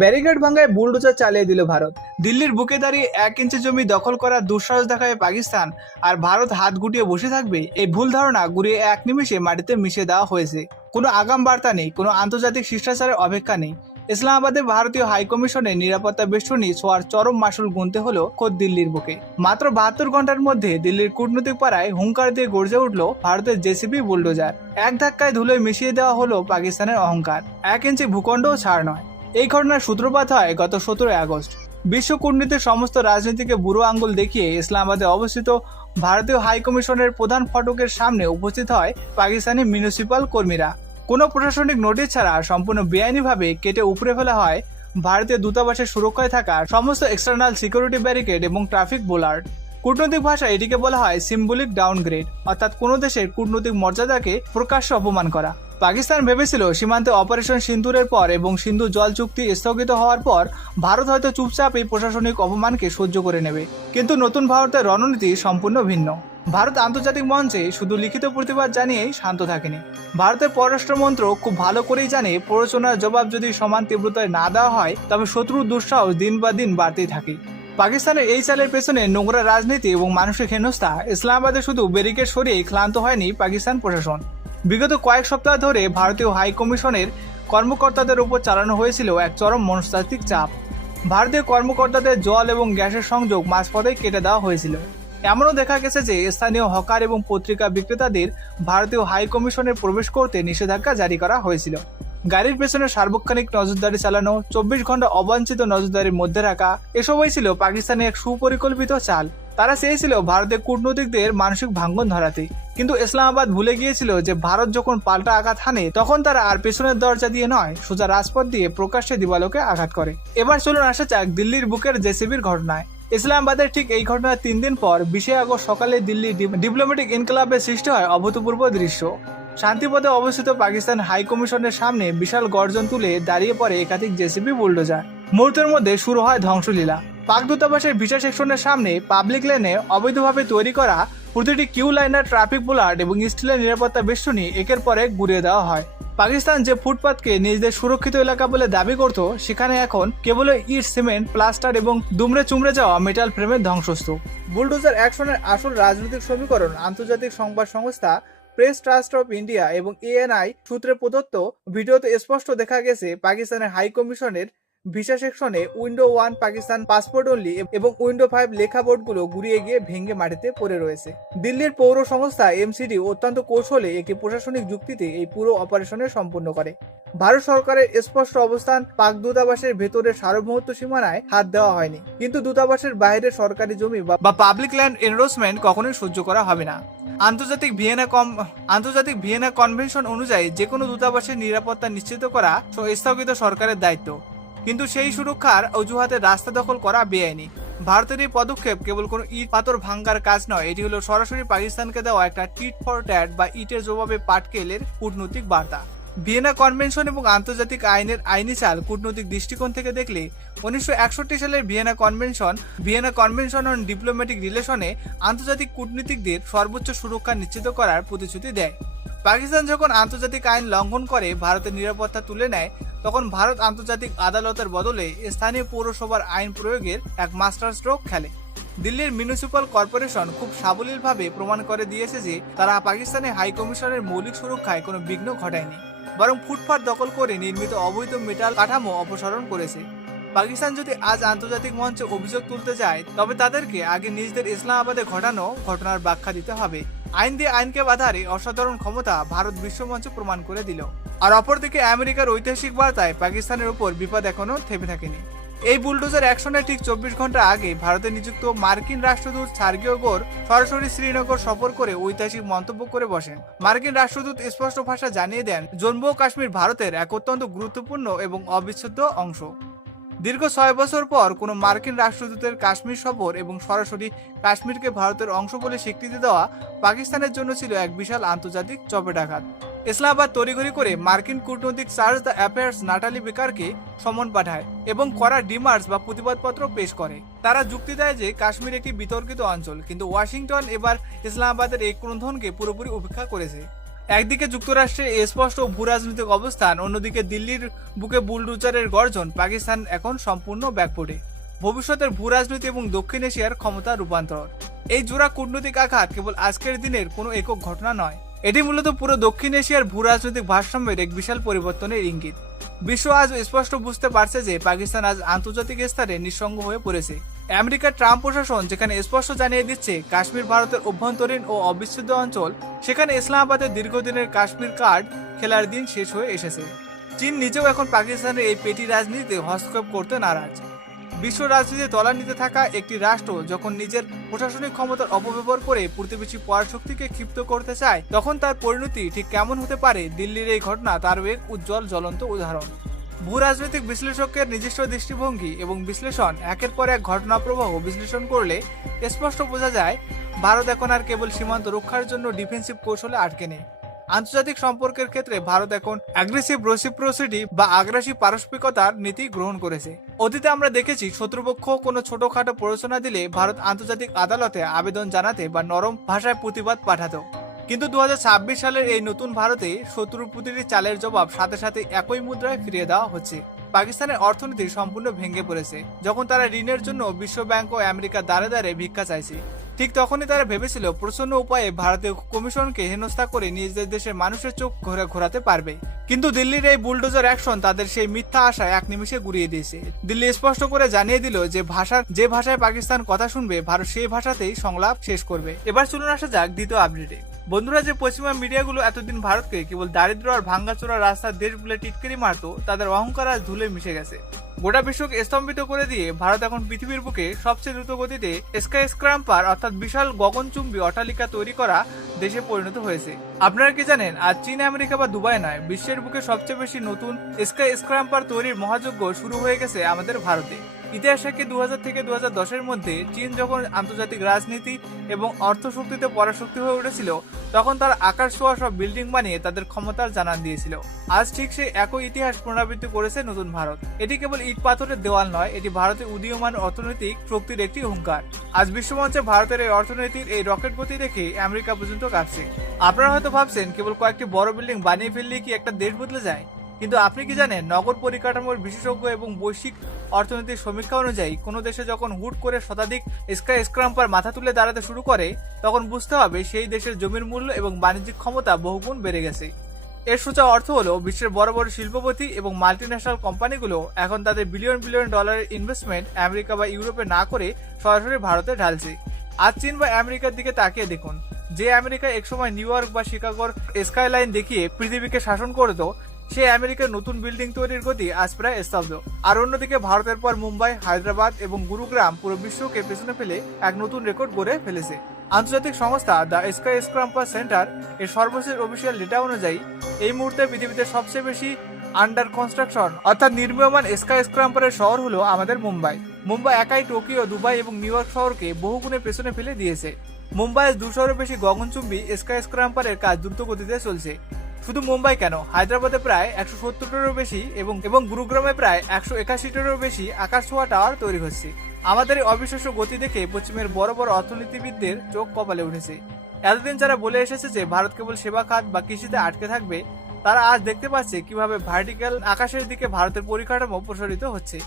Barricade ভাঙায় bulldozer চালিয়ে দিল ভারত। দিল্লির বুকে দাঁড়িয়ে 1 ইঞ্চি জমি দখল করার দুঃসাহস দেখায় পাকিস্তান, আর ভারত হাত গুটিয়ে বসে থাকবে এই ভুল ধারণা গুড়িয়ে 1 নিমিষে মাটিতে মিশিয়ে দেওয়া হয়েছে। কোনো আগাম বার্তা নেই, কোনো আন্তর্জাতিক শিষ্টাচারের অপেক্ষা নেই। ইসলামাবাদে ভারতীয় হাইকমিশনের নিরাপত্তা বেষ্টনী ছোঁয়ার চরম মাসুল গুনতে হলো খোদ দিল্লির বুকে। মাত্র 72 ঘন্টার মধ্যে দিল্লির কূটনৈতিক পাড়ায় হুঙ্কার দিয়ে গর্জে উঠল ভারতের জেসিবি বুলডোজার। এক ধাক্কায় ধুলোয় মিশিয়ে দেওয়া হলো পাকিস্তানের অহংকার। 1 ইঞ্চি ভূখণ্ডও ছাড় নয়। এই ঘটনার সূত্রপাত হয় গত 17 আগস্ট। বিশ্ব কূটনীতির সমস্ত রাজনীতিকে বুড়ো আঙ্গুল দেখিয়ে ইসলামাবাদে অবস্থিত ভারতীয় হাইকমিশনের প্রধান ফটকের সামনে উপস্থিত হয় পাকিস্তানি মিউনিসিপাল কর্মীরা। কোনো প্রশাসনিক নোটিশ ছাড়া সম্পূর্ণ বেআইনিভাবে কেটে উপড়ে ফেলা হয় ভারতীয় দূতাবাসের সুরক্ষায় থাকা সমস্ত এক্সটার্নাল সিকিউরিটি ব্যারিকেড এবং ট্রাফিক বোলার্ড। কূটনৈতিক ভাষায় এটিকে বলা হয় সিম্বলিক ডাউনগ্রেড, অর্থাৎ কোনো দেশের কূটনৈতিক মর্যাদাকে প্রকাশ্যে অপমান করা। পাকিস্তান ভেবেছিল সীমান্তে অপারেশন সিন্দুরের পর এবং সিন্ধু জল চুক্তি স্থগিত হওয়ার পর ভারত হয়তো চুপচাপ এই প্রশাসনিক অপমানকে সহ্য করে নেবে, কিন্তু নতুন ভারতের রণনীতি সম্পূর্ণ ভিন্ন। ভারত আন্তর্জাতিক মঞ্চে শুধু লিখিত প্রতিবাদ জানিয়েই শান্ত থাকেনি। ভারতের পররাষ্ট্র মন্ত্রক খুব ভালো করেই জানে প্ররোচনার জবাব যদি সমান তীব্রতায় না দেওয়া হয় তবে শত্রুর দুঃসাহস দিন বা দিন বাড়তেই থাকে। পাকিস্তানের এই চালের পেছনে নোংরা রাজনীতি এবং মানসিক হেনস্থা। ইসলামাবাদে শুধু ব্যারিকেড সরিয়ে ক্লান্ত হয়নি পাকিস্তান প্রশাসন। বিগত কয়েক সপ্তাহ ধরে ভারতীয় হাই কমিশনের কর্মকর্তাদের উপর চালানো হয়েছিল এক চরম মনস্তাত্ত্বিক চাপ। ভারতীয় কর্মকর্তাদের জল এবং গ্যাসের সংযোগ মাঝপথেই কেটে দেওয়া হয়েছিল। এমনও দেখা গেছে যে স্থানীয় হকার এবং পত্রিকা বিক্রেতাদের ভারতীয় হাই কমিশনে প্রবেশ করতে নিষেধাজ্ঞা জারি করা হয়েছিল। গাড়ির পেছনে সার্বক্ষণিক নজরদারি চালানো, 24 ঘন্টা অবাঞ্ছিত নজরদারির মধ্যে রাখা, এসবই ছিল পাকিস্তানের এক সুপরিকল্পিত চাল। তারা চেয়েছিল ভারতের কূটনীতিকদের মানসিক ভাঙ্গন ধরাতে, কিন্তু ইসলামাবাদ ভুলে গিয়েছিল যে ভারত যখন পাল্টা আঘাত হানে তখন তারা আর পেছনের দরজা দিয়ে নয়, সোজা রাজপথ দিয়ে প্রকাশ্যে দিবালোকে আঘাত করে। এবার চলুন আসা যাক দিল্লির বুকের জেসিবির ঘটনায়। ইসলামাবাদের ঠিক এই ঘটনার 3 দিন পর 20 আগস্ট সকালে দিল্লি ডিপ্লোম্যাটিক ইনকলাবের সৃষ্টি হয় অভূতপূর্ব দৃশ্য। শান্তিপথে অবস্থিত পাকিস্তান হাই কমিশনের সামনে বিশাল গর্জন তুলে দাঁড়িয়ে পড়ে একাধিক জেসিবি বুলডোজার। মুহূর্তের মধ্যে শুরু হয় ধ্বংসলীলা। পাক দূতাবাসের ভিসা সেকশনের সামনে পাবলিক লেনে অবৈধভাবে তৈরি করা প্রতিটি কিউ লাইনার, ট্রাফিক বোলার্ড এবং স্টিলের নিরাপত্তা বেষ্টনী একের পর এক গুড়িয়ে দেওয়া হয়। পাকিস্তান যে ফুটপাতকে নিজেদের সুরক্ষিত এলাকা বলে দাবি করত, সেখানে এখন কেবল ইট, সিমেন্ট, প্লাস্টার এবং দুমড়ে চুমড়ে যাওয়া মেটাল ফ্রেমের ধ্বংসস্তূপ। বুলডোজার অ্যাকশনের আসল রাজনৈতিক সমীকরণ আন্তর্জাতিক সংবাদ সংস্থা প্রেস ট্রাস্ট অফ ইন্ডিয়া এবং এএনআই সূত্রে প্রদত্ত ভিডিওতে স্পষ্ট দেখা গেছে পাকিস্তানের হাই কমিশনের ভিসা সেকশনে উইন্ডো 1 পাকিস্তান পাসপোর্ট অনলি এবং উইন্ডো 5 লেখা বোর্ডগুলো গুড়িয়ে গিয়ে ভেঙে মাটিতে পড়ে রয়েছে। দিল্লির পৌর সংস্থা এমসিডি অত্যন্ত কৌশলে একটি প্রশাসনিক যুক্তিতে এই পুরো অপারেশনের সম্পন্ন করে। ভারত সরকারের স্পষ্ট অবস্থান, পাক দূতাবাসের ভেতরের সার্বভৌমত্ব সীমানায় হাত দেওয়া হয়নি, কিন্তু দূতাবাসের বাইরে সরকারি জমি বা পাবলিক ল্যান্ড এনরোচমেন্ট কখনোই সহ্য করা হবে না। আন্তর্জাতিক ভিয়েনা কনভেনশন অনুযায়ী যে কোনো দূতাবাসের নিরাপত্তা নিশ্চিত করা স্থগিত সরকারের দায়িত্ব, কিন্তু সেই সুরক্ষার অজুহাতে রাস্তা দখল করা বেআইনি। ভারতের এই পদক্ষেপ কেবল কোনো ইট পাথর ভাঙ্গার কাজ নয়, এটি হলো সরাসরি পাকিস্তানকে দেওয়া একটা টিট ফর ট্যাট বা ইটের জবাবে পাটকেলের কূটনৈতিক বার্তা। ভিয়েনা কনভেনশন এবং আন্তর্জাতিক আইনের আইনি চাল কূটনৈতিক দৃষ্টিকোণ থেকে দেখলে 1961 সালের ভিয়েনা কনভেনশন অন ডিপ্লোম্যাটিক রিলেশনে আন্তর্জাতিক কূটনীতিকদের সর্বোচ্চ সুরক্ষা নিশ্চিত করার প্রতিশ্রুতি দেয়। পাকিস্তান যখন আন্তর্জাতিক আইন লঙ্ঘন করে ভারতের নিরাপত্তা তুলে নেয়, তখন ভারত আন্তর্জাতিক আদালতের বদলে স্থানীয় পৌরসভার আইন প্রয়োগের এক মাস্টার স্ট্রোক খেলে। দিল্লির মিউনিসিপাল কর্পোরেশন খুব সাবলীলভাবে প্রমাণ করে দিয়েছে যে তারা পাকিস্তানের হাই কমিশনের মৌলিক সুরক্ষায় কোনো বিঘ্ন ঘটায়নি, বরং ফুটপাত দখল করে নির্মিত অবৈধ মেটাল কাঠামো অপসারণ করেছে। পাকিস্তান যদি আজ আন্তর্জাতিক মঞ্চে অভিযোগ তুলতে যায়, তবে তাদেরকে আগে নিজেদের ইসলামাবাদে ঘটানো ঘটনার ব্যাখ্যা দিতে হবে। আইন দিয়ে আইনকে বাধার এই অসাধারণ ক্ষমতা ভারত বিশ্বমঞ্চে প্রমাণ করে দিল। আর অপরদিকে আমেরিকার ঐতিহাসিক বার্তায় পাকিস্তানের উপর বিপদ এখনো থেমে থাকেনি। এই বুলডোজার অ্যাকশনের ঠিক 24 ঘন্টা আগে ভারতে নিযুক্ত মার্কিন রাষ্ট্রদূত সার্গিও গোর সরাসরি শ্রীনগর সফর করে ঐতিহাসিক মন্তব্য করে বসেন। মার্কিন রাষ্ট্রদূত স্পষ্ট ভাষা জানিয়ে দেন, জম্মু ও কাশ্মীর ভারতের এক অত্যন্ত গুরুত্বপূর্ণ এবং অবিচ্ছেদ্য অংশ। দীর্ঘ 6 বছর পর কোনো মার্কিন রাষ্ট্রদূতের কাশ্মীর সফর এবং সরাসরি কাশ্মীরকে ভারতের অংশ বলে স্বীকৃতি দেওয়া পাকিস্তানের জন্য ছিল এক বিশাল আন্তর্জাতিক চপেটাঘাত। ইসলামাবাদ তড়িঘড়ি করে মার্কিন কূটনৈতিক চার্জ দ্য অ্যাফেয়ার্স নাটালি বেকারকে সমন পাঠায় এবং কড়া ডিমান্ডস বা প্রতিবাদপত্র পেশ করে। তারা যুক্তি দেয় যে কাশ্মীর একটি বিতর্কিত অঞ্চল, কিন্তু ওয়াশিংটন এবার ইসলামাবাদের এই ক্রন্দনকে পুরোপুরি উপেক্ষা করেছে। একদিকে যুক্তরাষ্ট্রের স্পষ্ট ভূ রাজনৈতিক অবস্থান, অন্যদিকে দিল্লির বুকে বুলডোজারের গর্জন, পাকিস্তান এখন সম্পূর্ণ ব্যাকফুটে। ভবিষ্যতের ভূ রাজনীতি এবং দক্ষিণ এশিয়ার ক্ষমতা রূপান্তর। এই জোড়া কূটনৈতিক আঘাত কেবল আজকের দিনের কোনো একক ঘটনা নয়, এটি মূলত পুরো দক্ষিণ এশিয়ার ভূ রাজনৈতিক ভারসাম্যের এক বিশাল পরিবর্তনের ইঙ্গিত। বিশ্ব আজ স্পষ্ট বুঝতে পারছে যে পাকিস্তান আজ আন্তর্জাতিক স্তরে নিঃসঙ্গ হয়ে পড়েছে। আমেরিকার ট্রাম্প প্রশাসন যেখানে স্পষ্ট জানিয়ে দিচ্ছে কাশ্মীর ভারতের অভ্যন্তরীণ ও অবিচ্ছেদ্য অঞ্চল, সেখানে ইসলামাবাদের দীর্ঘদিনের কাশ্মীর কার্ড খেলার দিন শেষ হয়ে এসেছে। চীন নিজেও এখন পাকিস্তানের এই পেটি রাজনীতিতে হস্তক্ষেপ করতে নারাজ। বিশ্ব রাজনীতিতে তলানিতে থাকা একটি রাষ্ট্র যখন নিজের প্রশাসনিক ক্ষমতার অপব্যবহার করে প্রতিবেশী পরাশক্তিকে ক্ষিপ্ত করতে চায়, তখন তার পরিণতি ঠিক কেমন হতে পারে, দিল্লির এই ঘটনা তার এক উজ্জ্বল জ্বলন্ত উদাহরণ। ভূ রাজনৈতিক বিশ্লেষকের নিজস্ব দৃষ্টিভঙ্গি এবং বিশ্লেষণ একের পর এক ঘটনা প্রবাহ বিশ্লেষণ করলে স্পষ্ট বোঝা যায় ভারত এখন আর কেবল সীমান্ত রক্ষার জন্য ডিফেন্সিভ কৌশলে আটকে নেই। আন্তর্জাতিক সম্পর্কের ক্ষেত্রে ভারত এখন অ্যাগ্রেসিভ রেসিপ্রোসিটি বা আগ্রাসী পারস্পরিকতার নীতি গ্রহণ করেছে। অতীতে আমরা দেখেছি শত্রুপক্ষ কোনো ছোটখাটো প্ররোচনা দিলে ভারত আন্তর্জাতিক আদালতে আবেদন জানাতে বা নরম ভাষায় প্রতিবাদ পাঠাতো। কিন্তু 2026 সালের এই নতুন ভারতে শত্রুর প্রতিটি চালের জবাব সাথে সাথে একই মুদ্রায় ফিরিয়ে দেওয়া হচ্ছে। পাকিস্তানের অর্থনীতি সম্পূর্ণ ভেঙে পড়েছে। যখন তারা ঋণের জন্য বিশ্ব ব্যাংক ও আমেরিকা দ্বারে দ্বারে ভিক্ষা চাইছে, ঠিক তখনই তারা ভেবেছিল প্রচ্ছন্ন উপায়ে ভারতীয় কমিশনকে হেনস্থা করে নিজেদের দেশের মানুষের চোখ ঘোরাতে পারবে। কিন্তু দিল্লির এই বুলডোজার অ্যাকশন তাদের সেই মিথ্যা আশায় এক নিমিষে গুড়িয়ে দিয়েছে। দিল্লি স্পষ্ট করে জানিয়ে দিল যে ভাষায় পাকিস্তান কথা শুনবে, ভারত সেই ভাষাতেই সংলাপ শেষ করবে। এবার চলুন আসা যাক দ্বিতীয় আপডেটে। বন্ধুরা, যে পশ্চিমা মিডিয়াগুলো এতদিন ভারতকে কেবল দারিদ্র আর ভাঙ্গাচোরা রাস্তার দেশ বলে টিটকারি মারত, তাদের অহংকার আজ ধুলে মিশে গেছে। গোটা বিশ্বকে স্তম্ভিত করে দিয়ে ভারত এখন পৃথিবীর বুকে সবচেয়ে দ্রুত গতিতে স্কাই স্ক্র্যাম্পার অর্থাৎ বিশাল গগনচুম্বী অট্টালিকা তৈরি করা দেশে পরিণত হয়েছে। আপনারা কি জানেন, আজ চীন, আমেরিকা বা দুবাই নয়, বিশ্বের বুকে সবচেয়ে বেশি নতুন স্কাই স্ক্র্যাম্পার তৈরির মহাযজ্ঞ শুরু হয়ে গেছে আমাদের ভারতে। ইতিহাস থেকে 2000 থেকে 2010-এর মধ্যে চীন যখন আন্তর্জাতিক রাজনীতি এবং অর্থশক্তিতে পরাশক্তি হয়ে উঠেছিল, তখন তার আকাশ ছোঁয়া সব বিল্ডিং বানিয়ে তাদের ক্ষমতার জানান দিয়েছিল। আজ ঠিক সেই একই ইতিহাস পুনরাবৃত্তি করেছে নতুন ভারত। এটি কেবল ইট পাথরের দেওয়াল নয়, এটি ভারতের উদীয়মান অর্থনৈতিক শক্তির একটি হুঙ্কার। আজ বিশ্বমঞ্চে ভারতের এই অর্থনীতির এই রকেট গতি দেখে আমেরিকা পর্যন্ত কাঁপছে। আপনারা হয়তো ভাবছেন কেবল কয়েকটি বড় বিল্ডিং বানিয়ে ফেললেই কি একটা দেশ বদলে যায়, কিন্তু আপনি কি জানেন, নগর পরিকাঠামোর বিশেষজ্ঞ এবং বৈশ্বিক অর্থনৈতিক সমীক্ষা অনুযায়ী কোনো দেশে যখন হুট করে শতাধিক স্কাই স্ক্র্যাম্পার মাথা তুলে দাঁড়াতে শুরু করে, তখন বুঝতে হবে সেই দেশের জমির মূল্য এবং বাণিজ্যিক ক্ষমতা বহুগুণ বেড়ে গেছে। এর সোজা অর্থ হলো বিশ্বের বড় বড় শিল্পপতি এবং মাল্টিন্যাশনাল কোম্পানিগুলো এখন তাদের বিলিয়ন বিলিয়ন ডলারের ইনভেস্টমেন্ট আমেরিকা বা ইউরোপে না করে সরাসরি ভারতে ঢালছে। আজ চীন বা আমেরিকার দিকে তাকিয়ে দেখুন। যে আমেরিকা একসময় নিউ ইয়র্ক বা শিকাগোর স্কাইলাইন দেখিয়ে পৃথিবীকে শাসন করত, সেই আমেরিকার নতুন বিল্ডিং তৈরির গতি আজ প্রায় স্তব্ধ। আর অন্যদিকে ভারতের পর মুম্বাই, হায়দ্রাবাদ এবং গুরুগ্রাম পুরো বিশ্বকে পেছনে ফেলে এক নতুন রেকর্ড গড়ে ফেলেছে। আন্তর্জাতিক সংস্থা দ্য স্কাই স্ক্র্যাম্পার সেন্টার এর সর্বশেষ অফিসিয়াল ডেটা অনুযায়ী এই মুহূর্তে পৃথিবীতে সবচেয়ে বেশি আন্ডার কনস্ট্রাকশন অর্থাৎ নির্মীয়মান স্কাই স্ক্র্যাম্পারের শহর হলো আমাদের মুম্বাই। মুম্বাই একাই টোকিও, দুবাই এবং নিউ ইয়র্ক শহরকে বহুগুণে পেছনে ফেলে দিয়েছে। মুম্বাইয়ে 200-এরও বেশি গগনচুম্বী স্কাই স্ক্র্যাম্পারের কাজ দ্রুত গতিতে চলছে। শুধু মুম্বাই কেন, হায়দ্রাবাদে প্রায় 170-টিরও বেশি এবং গুরুগ্রামে প্রায় 181-টিরও বেশি আকাশ ছোঁয়া টাওয়ার তৈরি হচ্ছে। আমাদের এই অবিশ্বাস্য গতি দেখে পশ্চিমের বড় বড় অর্থনীতিবিদদের চোখ কপালে উঠেছে। এতদিন যারা বলে এসেছে যে ভারত কেবল সেবা খাত বা কৃষিতে আটকে থাকবে, তারা আজ দেখতে পাচ্ছে কিভাবে ভার্টিক্যাল আকাশের দিকে ভারতের পরিকাঠামো প্রসারিত হচ্ছে।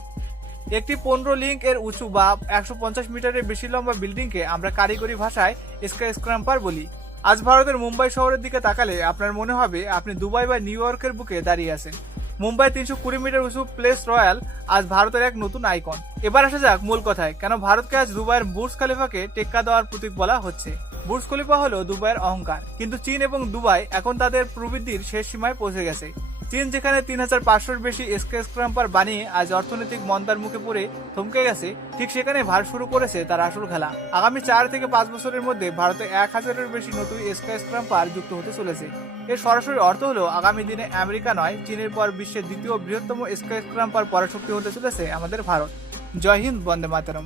একটি 15 লিঙ্ক এর উঁচু বা 150 মিটারের বেশি লম্বা বিল্ডিংকে আমরা কারিগরি ভাষায় স্কাই স্ক্র্যাম্পার বলি। আজ ভারতের মুম্বাই শহরের দিকে তাকালে আপনার মনে হবে আপনি দুবাই বা নিউ ইয়র্কের বুকে দাঁড়িয়ে আছেন। মুম্বাই 320 মিটার উঁচু প্লেস রয়্যাল আজ ভারতের এক নতুন আইকন। এবার আসা যাক মূল কথায়, কেন ভারতকে আজ দুবাইয়ের বুর্জ খলিফাকে টেক্কা দেওয়ার প্রতীক বলা হচ্ছে। বুর্জ খলিফা হলো দুবাইয়ের অহংকার, কিন্তু চীন এবং দুবাই এখন তাদের প্রবৃদ্ধির শেষ সীমায় পৌঁছে গেছে। চীন যেখানে 3500-এর বেশি স্কাই স্ক্র্যাম্পার বানিয়ে আজ অর্থনৈতিক মন্দার মুখে পড়ে থমকে গেছে, ঠিক সেখানে ভারত শুরু করেছে তার আসল খেলা। আগামী 4 থেকে 5 বছরের মধ্যে ভারতে 1000-এর বেশি নতুন স্কাই স্ক্র্যাম্পার যুক্ত হতে চলেছে। এর সরাসরি অর্থ হলো আগামী দিনে আমেরিকা নয়, চীনের পর বিশ্বের দ্বিতীয় বৃহত্তম স্কাই স্ক্র্যাম্পার পরাশক্তি হতে চলেছে আমাদের ভারত। জয় হিন্দ, বন্দে মাতরম।